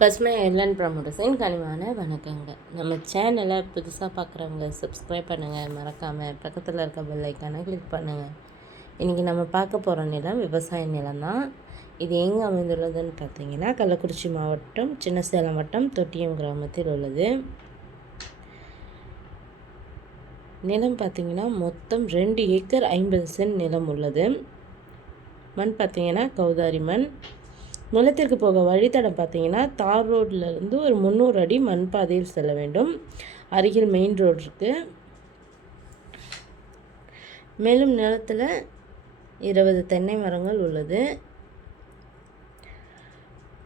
பசுமை ஐர்லாண்ட் ப்ரமோட்டர்ஸின் கனிவான வணக்கங்க. நம்ம சேனலை புதுசாக பார்க்குறவங்க சப்ஸ்கிரைப் பண்ணுங்கள், மறக்காமல் பக்கத்தில் இருக்க பெல் ஐக்கானை கிளிக் பண்ணுங்கள். இன்றைக்கி நம்ம பார்க்க போகிற நிலம் விவசாய நிலம் தான். இது எங்கே அமைந்துள்ளதுன்னு பார்த்தீங்கன்னா கள்ளக்குறிச்சி மாவட்டம் சின்ன சேலம் வட்டம் தொட்டியம் கிராமத்தில் உள்ளது. நிலம் பார்த்திங்கன்னா மொத்தம் 2 ஏக்கர் 50 சென்ட் நிலம் உள்ளது. மண் பார்த்திங்கன்னா கௌதாரி மண். நிலத்திற்கு போக வழித்தடம் பார்த்திங்கன்னா தார் ரோட்லேருந்து ஒரு 300 அடி மண் பாதையில் செல்ல வேண்டும். அருகில் மெயின் ரோடு இருக்குது. மேலும் நிலத்தில் 20 தென்னை மரங்கள் உள்ளது.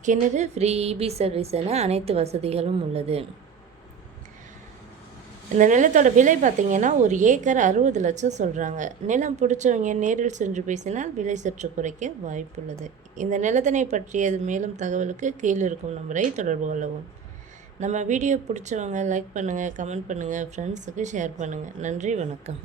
கிணறு, ஃப்ரீ இபி சர்வீஸ் என அனைத்து வசதிகளும் உள்ளது. இந்த நிலத்தோட விலை பார்த்திங்கன்னா ஒரு ஏக்கர் 60 லட்சம் சொல்கிறாங்க. நிலம் பிடிச்சவங்க நேரில் சென்று பேசினால் விலை சற்று குறைக்க வாய்ப்புள்ளது. இந்த நிலத்தினை பற்றியது மேலும் தகவலுக்கு கீழே இருக்கும் நம்பரை தொடர்பு கொள்ளவும். நம்ம வீடியோ பிடிச்சவங்க லைக் பண்ணுங்கள், கமெண்ட் பண்ணுங்கள், ஃப்ரெண்ட்ஸுக்கு ஷேர் பண்ணுங்கள். நன்றி, வணக்கம்.